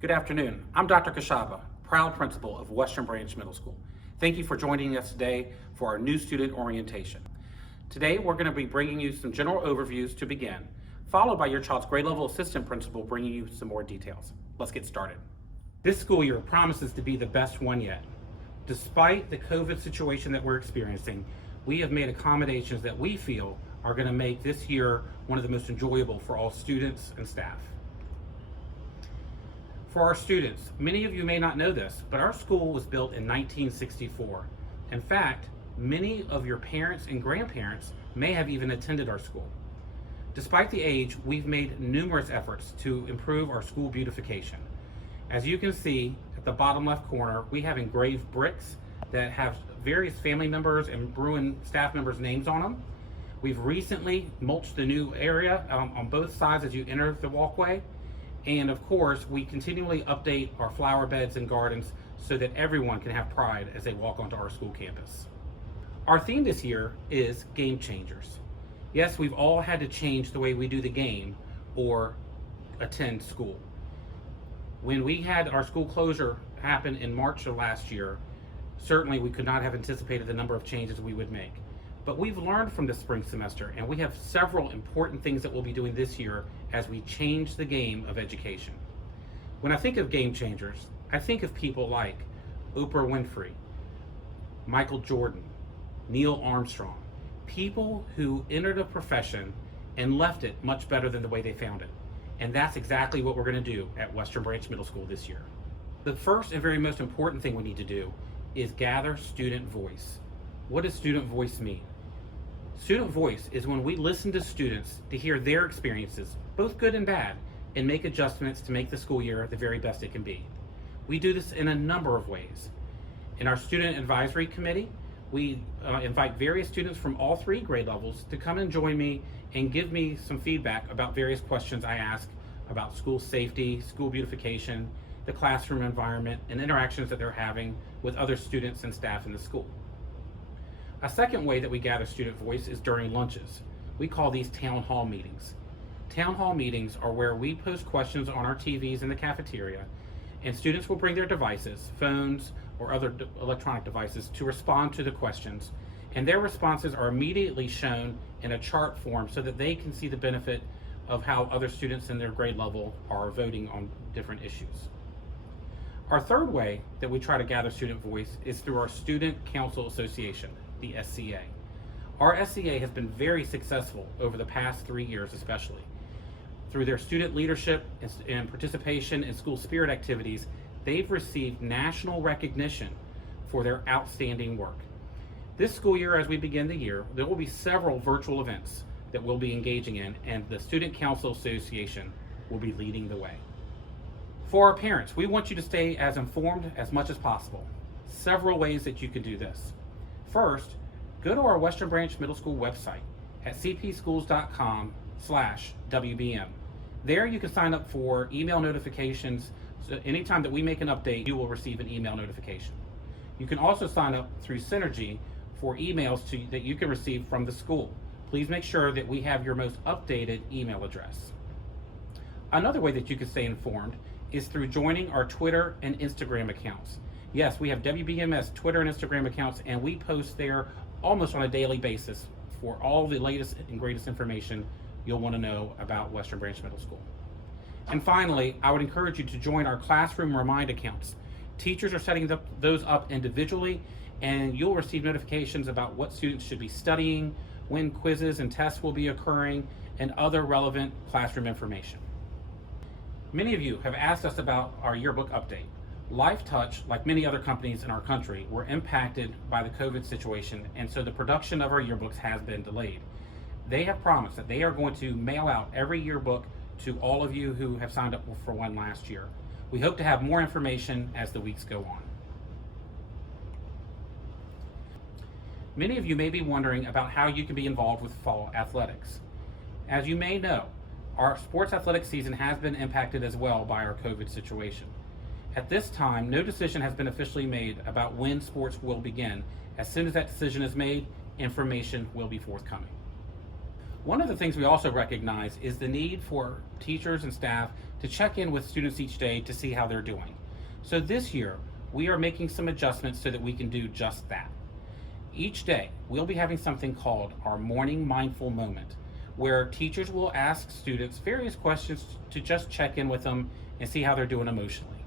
Good afternoon. I'm Dr. Kashaba, proud principal of Western Branch Middle School. Thank you for joining us today for our new student orientation. Today, we're going to be bringing you some general overviews to begin, followed by your child's grade level assistant principal bringing you some more details. Let's get started. This school year promises to be the best one yet. Despite the COVID situation that we're experiencing, we have made accommodations that we feel are going to make this year one of the most enjoyable for all students and staff. For our students, many of you may not know this, but our school was built in 1964. In fact, many of your parents and grandparents may have even attended our school. Despite the age, we've made numerous efforts to improve our school beautification. As you can see at the bottom left corner, we have engraved bricks that have various family members and Bruin staff members' names on them. We've recently mulched the new area on both sides as you enter the walkway. And of course, we continually update our flower beds and gardens so that everyone can have pride as they walk onto our school campus. Our theme this year is Game Changers. Yes, we've all had to change the way we do the game or attend school. When we had our school closure happen in March of last year, certainly we could not have anticipated the number of changes we would make. But we've learned from the spring semester, and we have several important things that we'll be doing this year as we change the game of education. When I think of game changers, I think of people like Oprah Winfrey, Michael Jordan, Neil Armstrong, people who entered a profession and left it much better than the way they found it. And that's exactly what we're going to do at Western Branch Middle School this year. The first and very most important thing we need to do is gather student voice. What does student voice mean? Student voice is when we listen to students to hear their experiences, both good and bad, and make adjustments to make the school year the very best it can be. We do this in a number of ways. In our student advisory committee, we invite various students from all three grade levels to come and join me and give me some feedback about various questions I ask about school safety, school beautification, the classroom environment, and interactions that they're having with other students and staff in the school. A second way that we gather student voice is during lunches. We call these town hall meetings. Town hall meetings are where we post questions on our TVs in the cafeteria, and students will bring their devices, phones, or other electronic devices to respond to the questions, and their responses are immediately shown in a chart form so that they can see the benefit of how other students in their grade level are voting on different issues. Our third way that we try to gather student voice is through our Student Council Association, the SCA. Our SCA has been very successful over the past 3 years, especially. Through their student leadership and participation in school spirit activities, they've received national recognition for their outstanding work. This school year, as we begin the year, there will be several virtual events that we'll be engaging in, and the Student Council Association will be leading the way. For our parents, we want you to stay as informed as much as possible. Several ways that you can do this. First, go to our Western Branch Middle School website at cpschools.com/WBM. There you can sign up for email notifications. So anytime that we make an update, you will receive an email notification. You can also sign up through Synergy for emails that you can receive from the school. Please make sure that we have your most updated email address. Another way that you can stay informed is through joining our Twitter and Instagram accounts. Yes, we have WBMS Twitter and Instagram accounts, and we post there almost on a daily basis for all the latest and greatest information you'll want to know about Western Branch Middle School. And finally, I would encourage you to join our Classroom Remind accounts. Teachers are setting those up individually, and you'll receive notifications about what students should be studying, when quizzes and tests will be occurring, and other relevant classroom information. Many of you have asked us about our yearbook update. LifeTouch, like many other companies in our country, were impacted by the COVID situation, and so the production of our yearbooks has been delayed. They have promised that they are going to mail out every yearbook to all of you who have signed up for one last year. We hope to have more information as the weeks go on. Many of you may be wondering about how you can be involved with fall athletics. As you may know, our sports athletic season has been impacted as well by our COVID situation. At this time, no decision has been officially made about when sports will begin. As soon as that decision is made, information will be forthcoming. One of the things we also recognize is the need for teachers and staff to check in with students each day to see how they're doing. So this year, we are making some adjustments so that we can do just that. Each day, we'll be having something called our morning mindful moment, where teachers will ask students various questions to just check in with them and see how they're doing emotionally.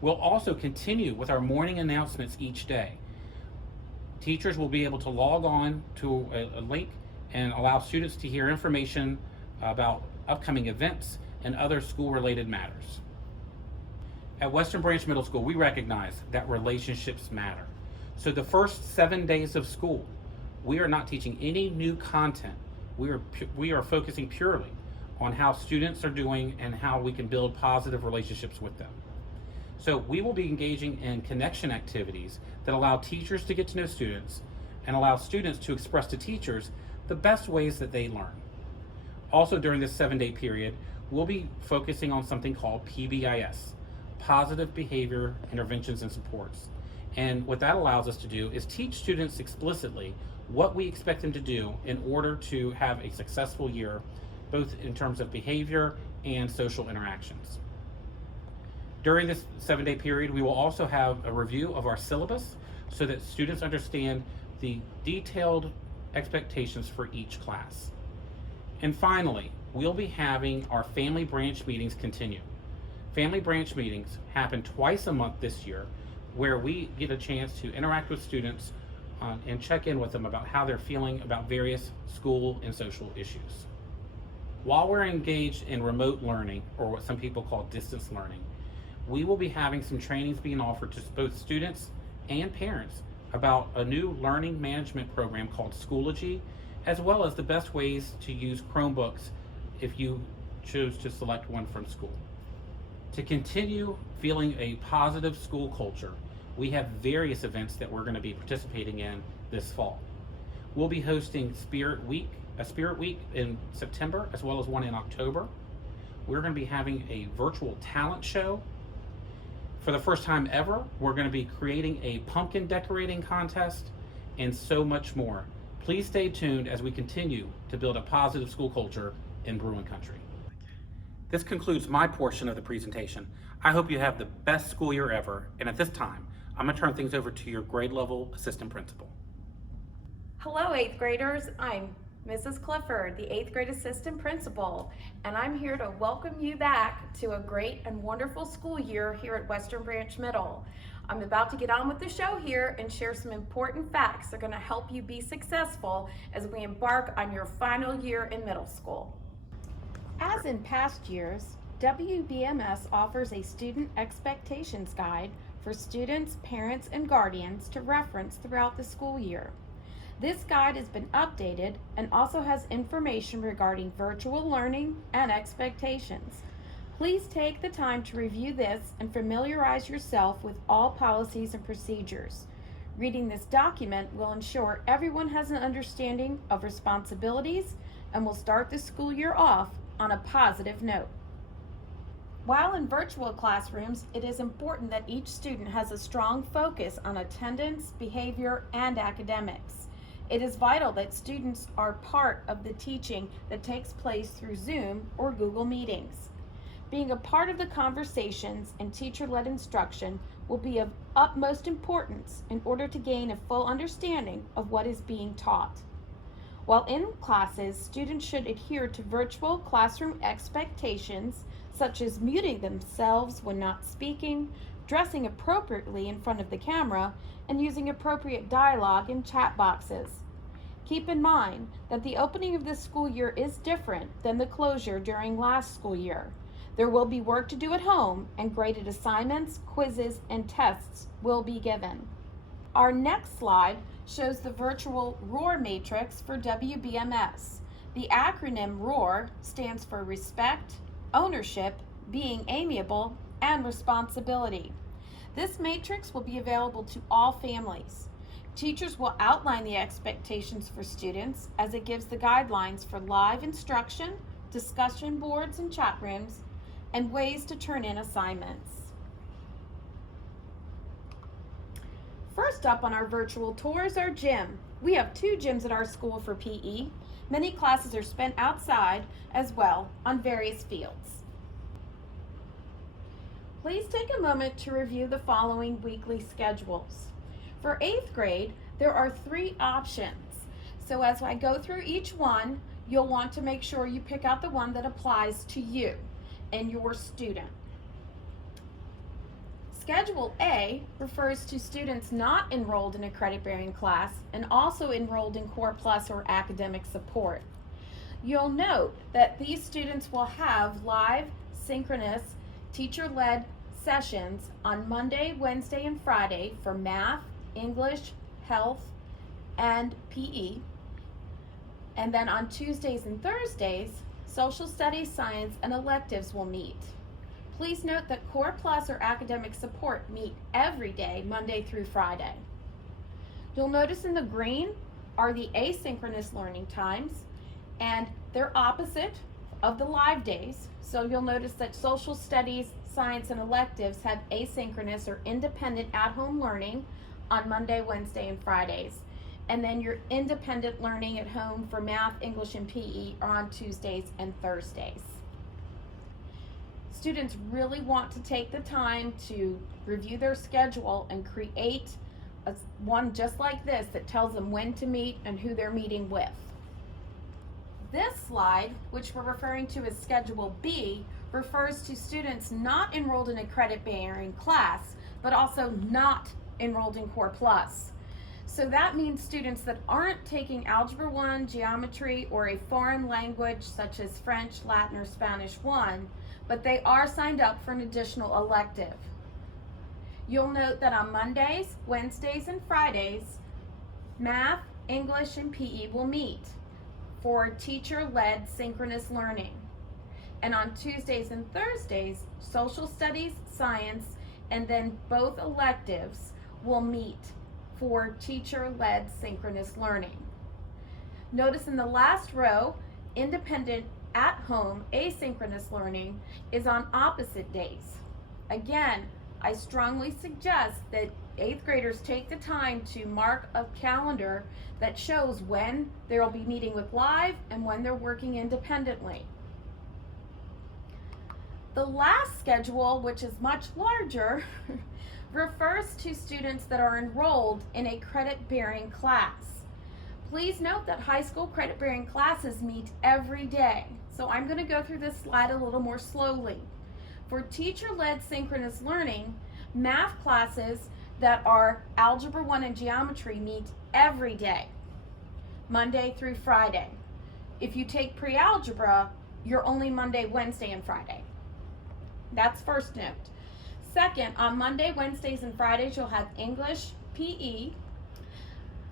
We'll also continue with our morning announcements each day. Teachers will be able to log on to a link and allow students to hear information about upcoming events and other school-related matters. At Western Branch Middle School, we recognize that relationships matter. So the first 7 days of school, we are not teaching any new content. We are focusing purely on how students are doing and how we can build positive relationships with them. So we will be engaging in connection activities that allow teachers to get to know students and allow students to express to teachers the best ways that they learn. Also during this 7-day period, we'll be focusing on something called PBIS, Positive Behavior Interventions and Supports. And what that allows us to do is teach students explicitly what we expect them to do in order to have a successful year, both in terms of behavior and social interactions. During this 7-day period, we will also have a review of our syllabus so that students understand the detailed expectations for each class. And finally, we'll be having our family branch meetings continue. Family branch meetings happen twice a month this year, where we get a chance to interact with students and check in with them about how they're feeling about various school and social issues. While we're engaged in remote learning, or what some people call distance learning, we will be having some trainings being offered to both students and parents about a new learning management program called Schoology, as well as the best ways to use Chromebooks if you choose to select one from school. To continue feeling a positive school culture, we have various events that we're going to be participating in this fall. We'll be hosting a Spirit Week in September, as well as one in October. We're going to be having a virtual talent show. For the first time ever, we're going to be creating a pumpkin decorating contest and so much more. Please stay tuned as we continue to build a positive school culture in Bruin Country. This concludes my portion of the presentation. I hope you have the best school year ever, and at this time, I'm going to turn things over to your grade level assistant principal. Hello, 8th graders. I'm Mrs. Clifford, the 8th grade assistant principal, and I'm here to welcome you back to a great and wonderful school year here at Western Branch Middle. I'm about to get on with the show here and share some important facts that are going to help you be successful as we embark on your final year in middle school. As in past years, WBMS offers a student expectations guide for students, parents, and guardians to reference throughout the school year. This guide has been updated and also has information regarding virtual learning and expectations. Please take the time to review this and familiarize yourself with all policies and procedures. Reading this document will ensure everyone has an understanding of responsibilities and will start the school year off on a positive note. While in virtual classrooms, it is important that each student has a strong focus on attendance, behavior, and academics. It is vital that students are part of the teaching that takes place through Zoom or Google Meetings. Being a part of the conversations and teacher-led instruction will be of utmost importance in order to gain a full understanding of what is being taught. While in classes, students should adhere to virtual classroom expectations such as muting themselves when not speaking, dressing appropriately in front of the camera, and using appropriate dialogue in chat boxes. Keep in mind that the opening of this school year is different than the closure during last school year. There will be work to do at home, and graded assignments, quizzes, and tests will be given. Our next slide shows the virtual ROAR matrix for WBMS. The acronym ROAR stands for Respect, Ownership, Being Amiable, and Responsibility. This matrix will be available to all families. Teachers will outline the expectations for students as it gives the guidelines for live instruction, discussion boards and chat rooms, and ways to turn in assignments. First up on our virtual tour is our gym. We have 2 gyms at our school for PE. Many classes are spent outside as well on various fields. Please take a moment to review the following weekly schedules. For 8th grade, there are 3 options. So as I go through each one, you'll want to make sure you pick out the one that applies to you and your student. Schedule A refers to students not enrolled in a credit-bearing class and also enrolled in Core Plus or academic support. You'll note that these students will have live, synchronous, teacher-led sessions on Monday, Wednesday, and Friday for math, English, health, and PE. And then on Tuesdays and Thursdays, social studies, science, and electives will meet. Please note that Core Plus or academic support meet every day, Monday through Friday. You'll notice in the green are the asynchronous learning times, and they're opposite of the live days. So you'll notice that social studies, science, and electives have asynchronous or independent at-home learning on Monday, Wednesday, and Fridays. And then your independent learning at home for math, English, and PE are on Tuesdays and Thursdays. Students really want to take the time to review their schedule and create one just like this that tells them when to meet and who they're meeting with. This slide, which we're referring to as Schedule B, refers to students not enrolled in a credit-bearing class, but also not enrolled in Core Plus. So that means students that aren't taking Algebra 1, Geometry, or a foreign language such as French, Latin, or Spanish 1, but they are signed up for an additional elective. You'll note that on Mondays, Wednesdays, and Fridays, math, English, and PE will meet for teacher-led synchronous learning. And on Tuesdays and Thursdays, social studies, science, and then both electives will meet for teacher-led synchronous learning. Notice in the last row, independent at-home asynchronous learning is on opposite days. Again, I strongly suggest that 8th graders take the time to mark a calendar that shows when they'll be meeting with live and when they're working independently. The last schedule, which is much larger, refers to students that are enrolled in a credit-bearing class. Please note that high school credit-bearing classes meet every day. So I'm going to go through this slide a little more slowly. For teacher-led synchronous learning, math classes that are Algebra 1 and Geometry meet every day, Monday through Friday. If you take pre-algebra, you're only Monday, Wednesday, and Friday. That's first note. Second, on Monday, Wednesdays, and Fridays, you'll have English, PE.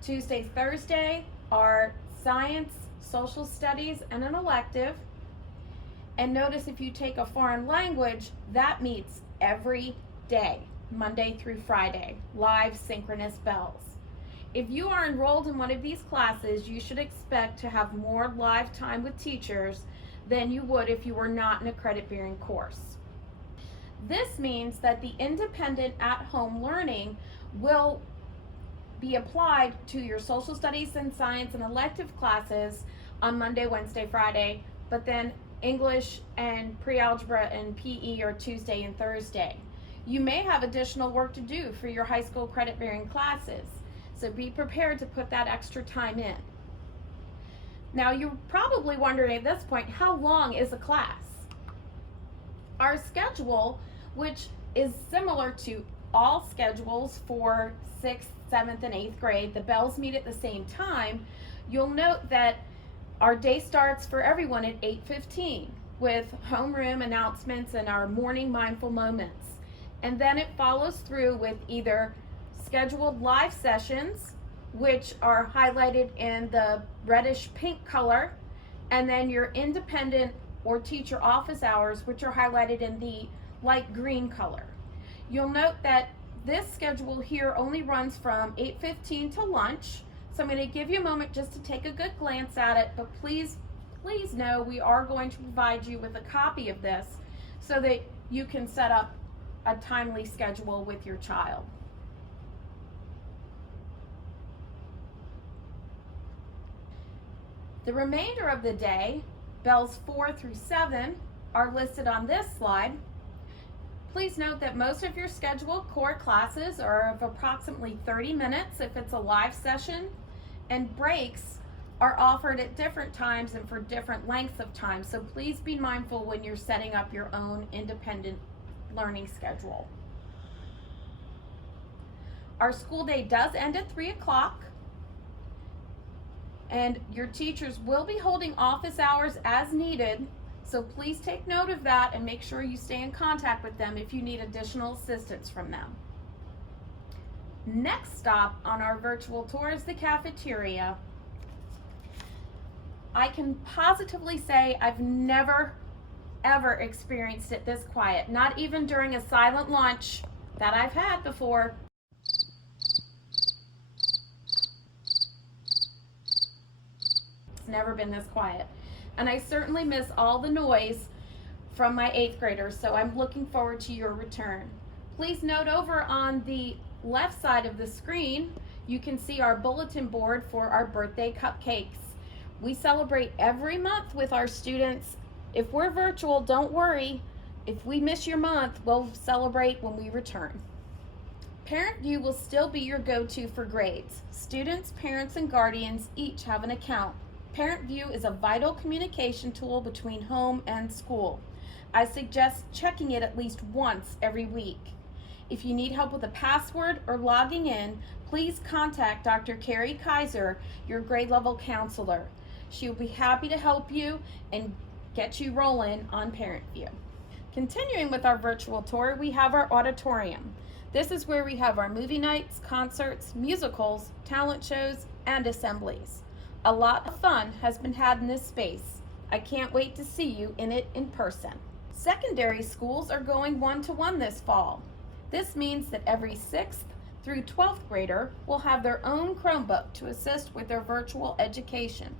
Tuesday, Thursday are science, social studies, and an elective. And notice if you take a foreign language, that meets every day, Monday through Friday, live synchronous bells. If you are enrolled in one of these classes, you should expect to have more live time with teachers than you would if you were not in a credit-bearing course. This means that the independent at-home learning will be applied to your social studies and science and elective classes on Monday, Wednesday, Friday, but then English and pre-algebra and PE are Tuesday and Thursday. You may have additional work to do for your high school credit-bearing classes, so be prepared to put that extra time in. Now you're probably wondering at this point, how long is a class? Our schedule, which is similar to all schedules for 6th, 7th, and 8th grade, the bells meet at the same time. You'll note that our day starts for everyone at 8:15 with homeroom announcements and our morning mindful moments. And then it follows through with either scheduled live sessions, which are highlighted in the reddish pink color, and then your independent or teacher office hours, which are highlighted in the light green color. You'll note that this schedule here only runs from 8:15 to lunch. So I'm going to give you a moment just to take a good glance at it, but please know we are going to provide you with a copy of this so that you can set up a timely schedule with your child. The remainder of the day, bells 4 through 7, are listed on this slide. Please note that most of your scheduled core classes are of approximately 30 minutes if it's a live session, and breaks are offered at different times and for different lengths of time, so please be mindful when you're setting up your own independent learning schedule. Our school day does end at 3 o'clock, and your teachers will be holding office hours as needed, so please take note of that and make sure you stay in contact with them if you need additional assistance from them. Next stop on our virtual tour is the cafeteria. I can positively say I've never, ever experienced it this quiet, not even during a silent lunch that I've had before. It's never been this quiet. And I certainly miss all the noise from my 8th graders, so I'm looking forward to your return. Please note over on the left side of the screen, you can see our bulletin board for our birthday cupcakes. We celebrate every month with our students. If we're virtual, don't worry. If we miss your month, we'll celebrate when we return. Parent View will still be your go-to for grades. Students, parents, and guardians each have an account. Parent View is a vital communication tool between home and school. I suggest checking it at least once every week. If you need help with a password or logging in, please contact Dr. Carrie Kaiser, your grade level counselor. She will be happy to help you and get you rolling on Parent View. Continuing with our virtual tour, we have our auditorium. This is where we have our movie nights, concerts, musicals, talent shows, and assemblies. A lot of fun has been had in this space. I can't wait to see you in it in person. Secondary schools are going one-to-one this fall. This means that every 6th through 12th grader will have their own Chromebook to assist with their virtual education.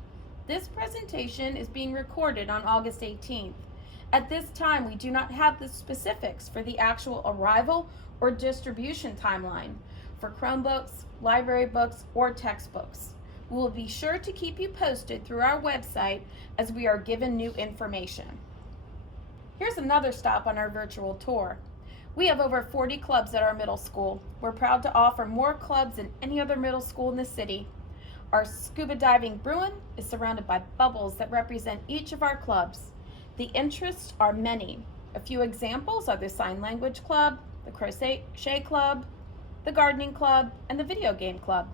This presentation is being recorded on August 18th. At this time, we do not have the specifics for the actual arrival or distribution timeline for Chromebooks, library books, or textbooks. We will be sure to keep you posted through our website as we are given new information. Here's another stop on our virtual tour. We have over 40 clubs at our middle school. We're proud to offer more clubs than any other middle school in the city. Our scuba diving Bruin is surrounded by bubbles that represent each of our clubs. The interests are many. A few examples are the Sign Language Club, the Crochet Club, the Gardening Club, and the Video Game Club.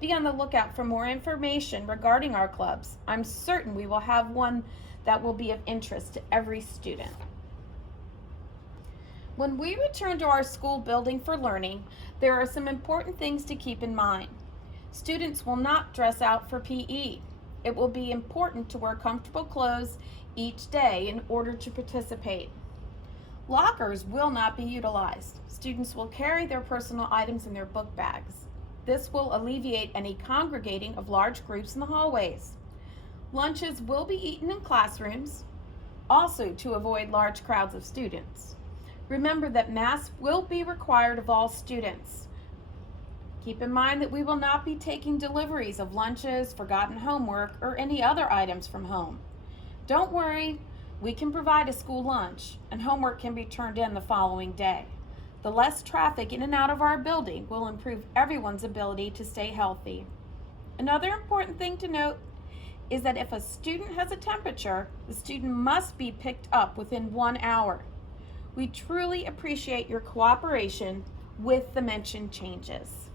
Be on the lookout for more information regarding our clubs. I'm certain we will have one that will be of interest to every student. When we return to our school building for learning, there are some important things to keep in mind. Students will not dress out for PE. It will be important to wear comfortable clothes each day in order to participate. Lockers will not be utilized. Students will carry their personal items in their book bags. This will alleviate any congregating of large groups in the hallways. Lunches will be eaten in classrooms, also to avoid large crowds of students. Remember that masks will be required of all students. Keep in mind that we will not be taking deliveries of lunches, forgotten homework, or any other items from home. Don't worry, we can provide a school lunch, and homework can be turned in the following day. The less traffic in and out of our building will improve everyone's ability to stay healthy. Another important thing to note is that if a student has a temperature, the student must be picked up within 1 hour. We truly appreciate your cooperation with the mentioned changes.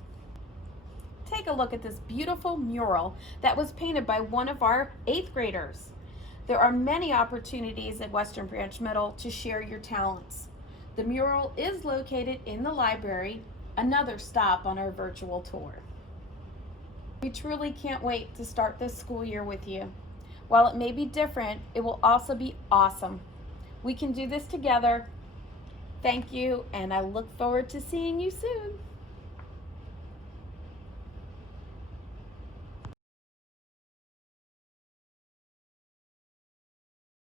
Take a look at this beautiful mural that was painted by one of our 8th graders. There are many opportunities at Western Branch Middle to share your talents. The mural is located in the library, another stop on our virtual tour. We truly can't wait to start this school year with you. While it may be different, it will also be awesome. We can do this together. Thank you, and I look forward to seeing you soon.